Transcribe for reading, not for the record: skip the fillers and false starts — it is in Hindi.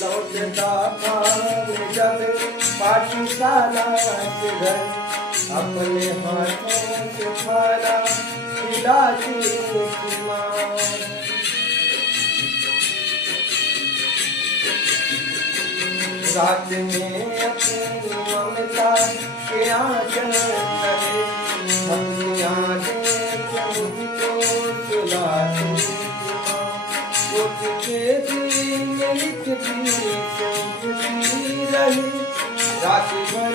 लौटता था मैं जब पाठशाला से घर, अपने हाथों से खाना खिलाती थी माँ। रात में अपनी ममता के आंचल करे, अपनी आंखें मुझको सुलाती थी माँ। वो तुझे भी लिखती रही, रात भर